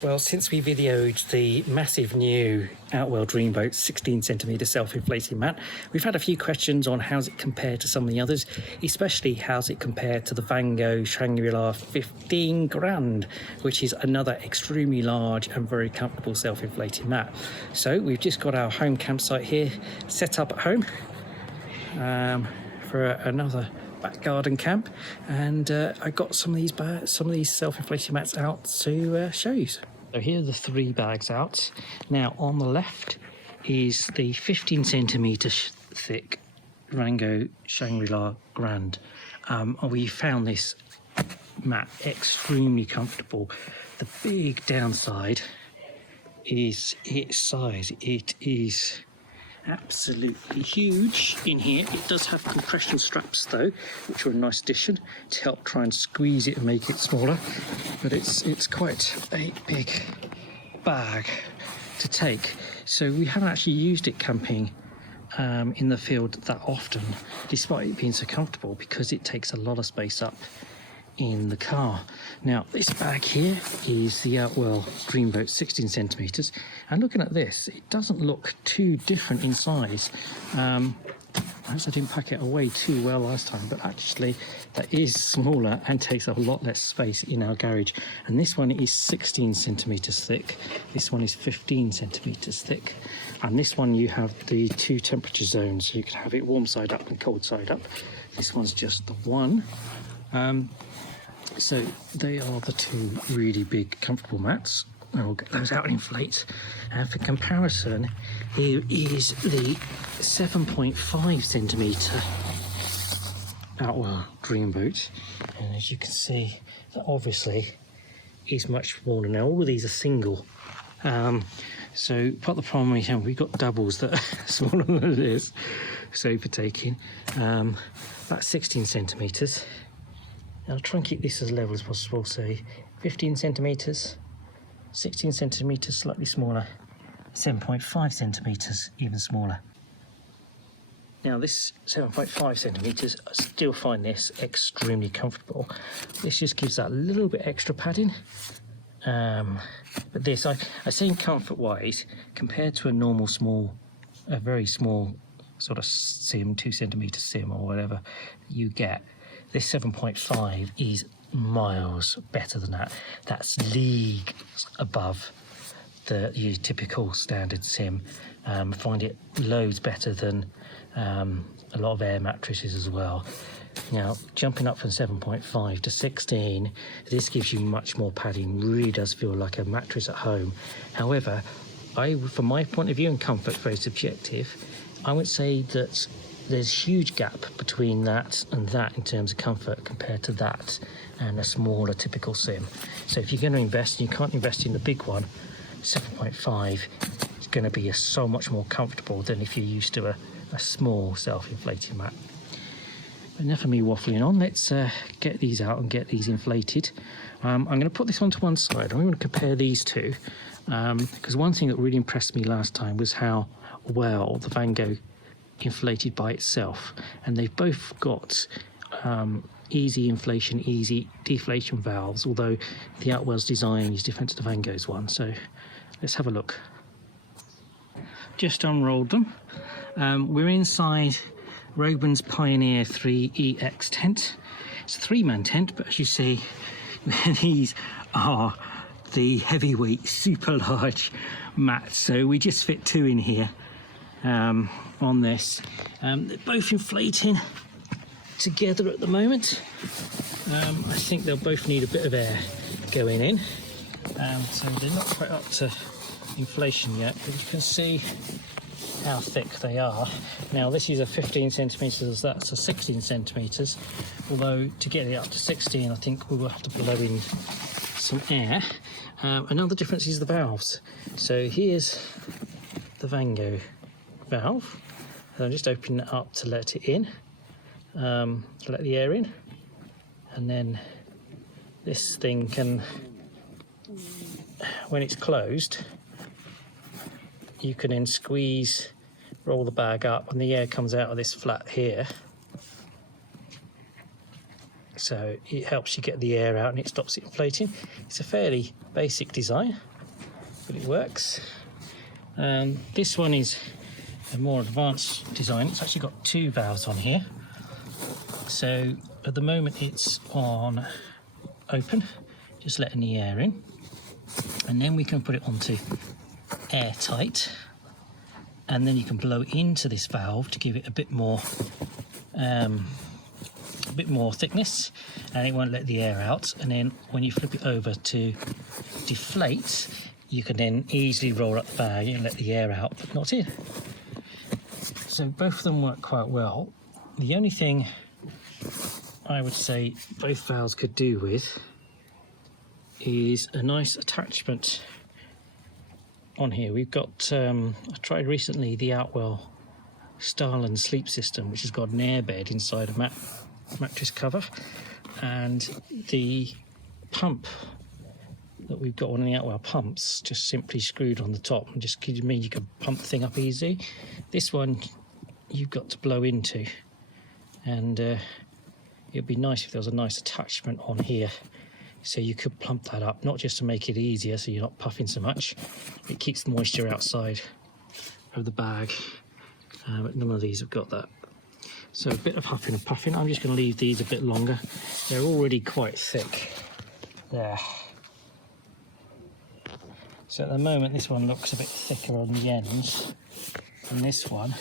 Well, since we videoed the massive new Outwell Dreamboat 16cm self-inflating mat, we've had a few questions on how's it compared to some of the others, especially how's it compared to the Vango Shangri 15 Grande, which is another extremely large and very comfortable self-inflating mat. So we've just got our home campsite here set up at home for another back garden camp, and I got some of these self-inflating mats out to show you. So here are the three bags out. Now on the left is the 15cm thick Vango Shangri Grande. We found this mat extremely comfortable. The big downside is its size. It is absolutely huge in here. It does have compression straps though, which are a nice addition to help try and squeeze it and make it smaller, but it's quite a big bag to take. So we haven't actually used it camping in the field that often, despite it being so comfortable, because it takes a lot of space up in the car. Now this bag here is the Outwell Dreamboat 16cm, and looking at this, it doesn't look too different in size. Perhaps I didn't pack it away too well last time, but actually that is smaller and takes a lot less space in our garage. And this one is 16cm thick, this one is 15cm thick, and this one you have the two temperature zones, so you can have it warm side up and cold side up. This one's just the one. So they are the two really big comfortable mats. I'll get those out and inflate. And for comparison, here is the 7.5cm Outwell Dreamboat, and as you can see, that obviously is much smaller. Now all of these are single, so part of the problem we have, we've got doubles that are smaller than it is. So for taking about 16cm. I'll try and keep this as level as possible, say 15cm, 16cm slightly smaller, 7.5cm even smaller. Now this 7.5cm, I still find this extremely comfortable. This just gives that little bit extra padding. But this, I say comfort wise, compared to a normal a very small sort of sim, 2cm sim or whatever you get, this 7.5 is miles better than that. That's leagues above your typical standard sim. Find it loads better than a lot of air mattresses as well. Now, jumping up from 7.5 to 16, this gives you much more padding, really does feel like a mattress at home. However, from my point of view, and comfort, very subjective, I would say that there's a huge gap between that and that in terms of comfort compared to that and a smaller typical sim. So if you're going to invest and you can't invest in the big one, 7.5 is going to be so much more comfortable than if you're used to a small self-inflating mat. Enough of me waffling on, let's get these out and get these inflated. I'm going to put this onto one side. I'm going to compare these two, because one thing that really impressed me last time was how well the Vango inflated by itself, and they've both got easy inflation, easy deflation valves, although the Outwell's design is different to the Vango's one. So let's have a look. Just unrolled them. We're inside Roban's Pioneer 3 EX tent. It's a 3-man tent, but as you see, these are the heavyweight, super large mats, so we just fit two in here on this. They're both inflating together at the moment. I think they'll both need a bit of air going in, so they're not quite up to inflation yet, but you can see how thick they are. Now this is a 15cm, that's a 16cm, although to get it up to 16 I think we will have to blow in some air. Another difference is the valves. So here's the Vango valve, and I'm just opening it up to let it in, to let the air in, and then this thing can, when it's closed, you can then squeeze, roll the bag up, and the air comes out of this flap here. So it helps you get the air out and it stops it inflating. It's a fairly basic design. but it works. This one is a more advanced design. It's actually got 2 valves on here. So at the moment it's on open, just letting the air in, and then we can put it onto airtight, and then you can blow into this valve to give it a bit more thickness, and it won't let the air out. And then when you flip it over to deflate, you can then easily roll up the bag and let the air out, but not in. So both of them work quite well. The only thing I would say both valves could do with is a nice attachment on here. We've got, I tried recently the Outwell Style and Sleep system, which has got an airbed inside a mattress cover, and the pump that we've got, one of the Outwell pumps, just simply screwed on the top and just means you can pump the thing up easy. This one you've got to blow into, and it'd be nice if there was a nice attachment on here so you could plump that up, not just to make it easier so you're not puffing so much. It keeps the moisture outside of the bag, but none of these have got that. So a bit of huffing and puffing. I'm just going to leave these a bit longer. They're already quite thick there. So at the moment this one looks a bit thicker on the ends than this one,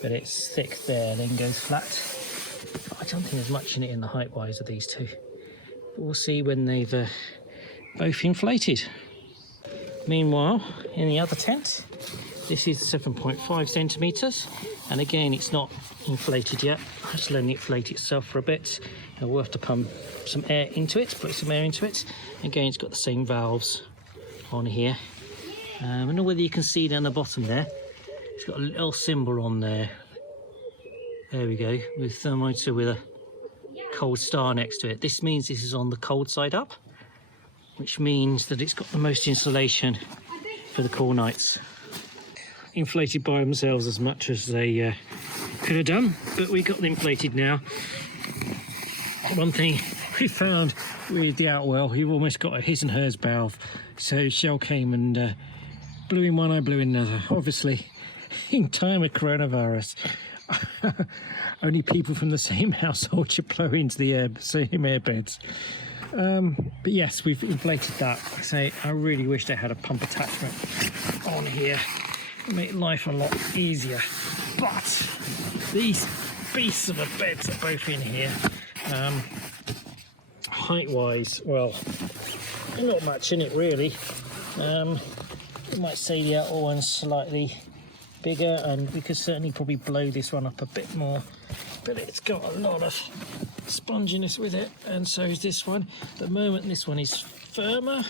but it's thick there, then goes flat. I don't think there's much in it in the height wise of these two. But we'll see when they've both inflated. Meanwhile, in the other tent, this is 7.5 centimetres, and again it's not inflated yet. I'm just letting it inflate itself for a bit, and we'll have to pump some air into it, put some air into it. Again, it's got the same valves on here. I don't know whether you can see down the bottom there, it's got a little symbol on there. There we go, with thermometer with a cold star next to it. This means this is on the cold side up, which means that it's got the most insulation for the cool nights. Inflated by themselves as much as they could have done, but we got them inflated now. One thing we found with the Outwell, you've almost got a his and hers valve. So Shell came and blew in one, I blew in another. Obviously, in time of coronavirus, only people from the same household should blow into the same airbeds. But yes, we've inflated that. So I really wish they had a pump attachment on here. It'd make life a lot easier. But these beasts of a beds are both in here. Height-wise, well, not much in it really. You might say the outer one's slightly bigger, and we could certainly probably blow this one up a bit more, but it's got a lot of sponginess with it, and so is this one. At the moment this one is firmer.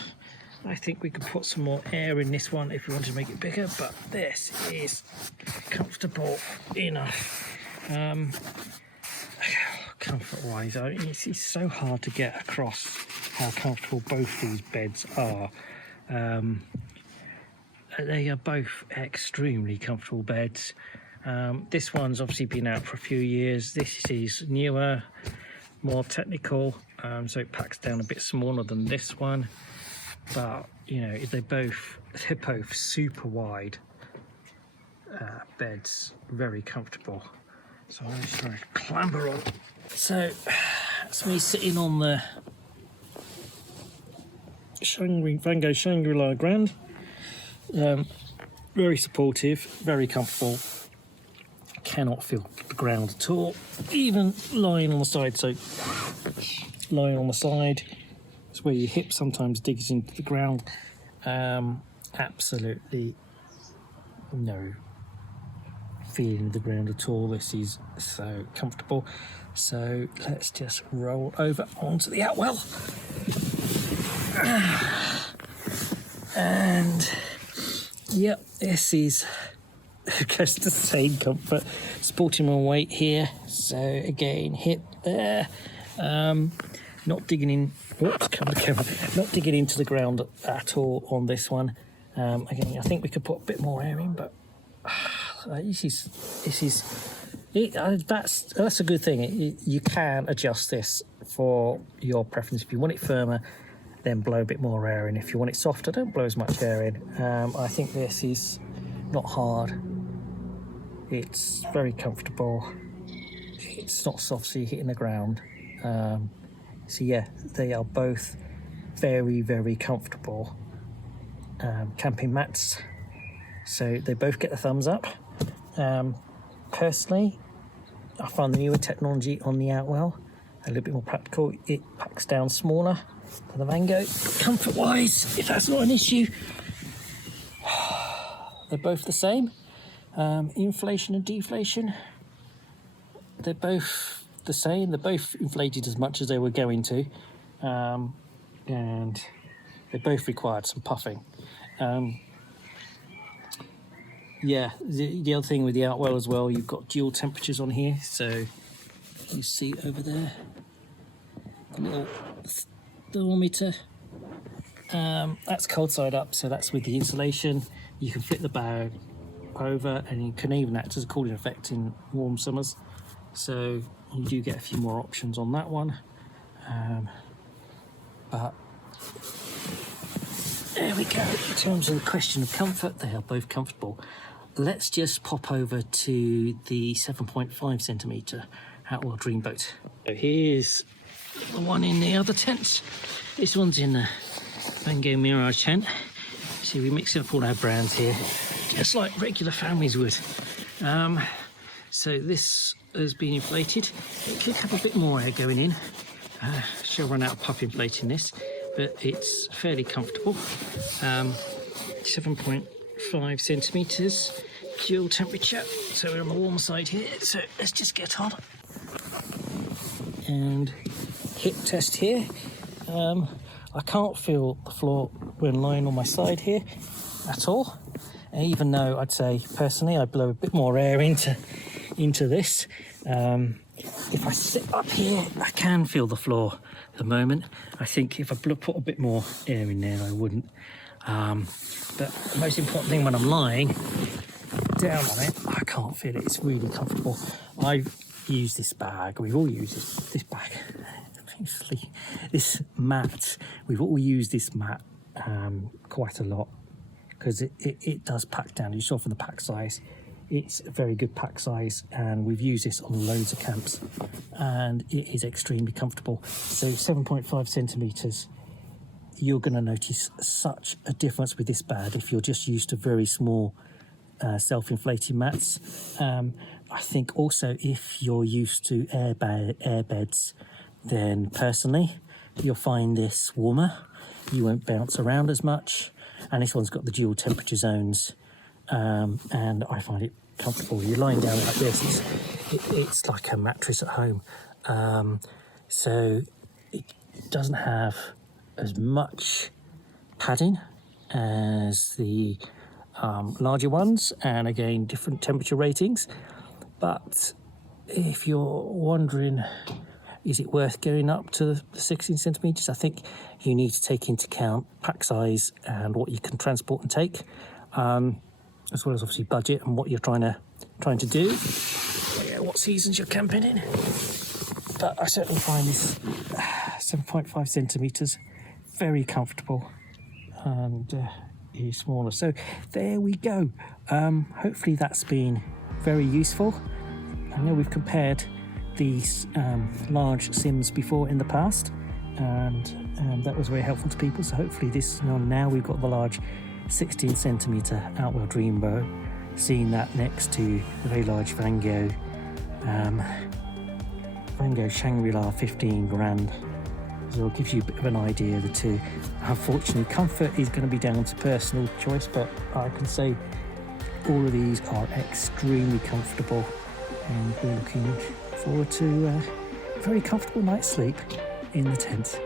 I think we could put some more air in this one if we wanted to make it bigger, but this is comfortable enough. Comfort wise, it's so hard to get across how comfortable both these beds are. They are both extremely comfortable beds. This one's obviously been out for a few years. This is newer, more technical, so it packs down a bit smaller than this one. But you know, they're both super wide beds, very comfortable. So I'm just trying to clamber on. So that's me sitting on the Vango Shangri Grande. Very supportive, very comfortable. Cannot feel the ground at all, even lying on the side. So lying on the side is where your hip sometimes digs into the ground. Absolutely no feeling of the ground at all. This is so comfortable. So let's just roll over onto the Outwell. And yep, this is just the same comfort. Supporting my weight here. So again, hip there. Not digging in. Whoops, cover the camera. Not digging into the ground at all on this one. Again, I think we could put a bit more air in, but that's a good thing. You can adjust this for your preference. If you want it firmer, then blow a bit more air in. If you want it softer, don't blow as much air in. I think this is not hard. It's very comfortable. It's not soft, so you're hitting the ground. So yeah, they are both very, very comfortable camping mats. So they both get a thumbs up. Personally, I find the newer technology on the Outwell a little bit more practical. It packs down smaller than the Vango. Comfort-wise, if that's not an issue, they're both the same. Inflation and deflation, they're both the same. They're both inflated as much as they were going to, and they both required some puffing. Yeah, the other thing with the Outwell as well, you've got dual temperatures on here. So you see over there, the little thermometer. That's cold side up, so that's with the insulation. You can flip the bag over, and you can even act as a cooling effect in warm summers. So you do get a few more options on that one. But there we go. In terms of the question of comfort, they are both comfortable. Let's just pop over to the 7.5 centimetre Outwell Dreamboat. So here's the one in the other tent. This one's in the Vango Mirage tent. See, we mix up all our brands here, just like regular families would. So this has been inflated. It could have a bit more air going in. She'll run out of puff inflating this, but it's fairly comfortable. 7.5 centimetres, dual temperature, so we're on the warm side here. So let's just get on and hip test here. I can't feel the floor when lying on my side here at all, even though I'd say personally I blow a bit more air into this. If I sit up here, I can feel the floor at the moment. I think if I put a bit more air in there, I wouldn't. But the most important thing when I'm lying down on it, I can't feel it. It's really comfortable. I've used this bag. We've all used this bag. Obviously, this mat. We've all used this mat quite a lot because it does pack down. You saw from the pack size. It's a very good pack size, and we've used this on loads of camps, and it is extremely comfortable. So 7.5 centimetres, you're going to notice such a difference with this bag if you're just used to very small self-inflating mats. I think also if you're used to air beds, then personally you'll find this warmer. You won't bounce around as much, and this one's got the dual temperature zones. And I find it comfortable. You're lying down like this, it's like a mattress at home. So it doesn't have as much padding as the larger ones, and again different temperature ratings. But if you're wondering, is it worth going up to the 16 centimetres, I think you need to take into account pack size and what you can transport and take. As well as obviously budget and what you're trying to do, what seasons you're camping in. But I certainly find this 7.5 centimetres very comfortable and is smaller. So there we go. Hopefully that's been very useful. I know we've compared these large Sims before in the past, and that was very helpful to people. So hopefully this, now we've got the large 16 centimetre Outwell Dreamboat, seeing that next to the very large Vango Shangri 15 Grande. So it gives you a bit of an idea of the two. Unfortunately, comfort is going to be down to personal choice, but I can say all of these are extremely comfortable, and we're looking forward to a very comfortable night's sleep in the tent.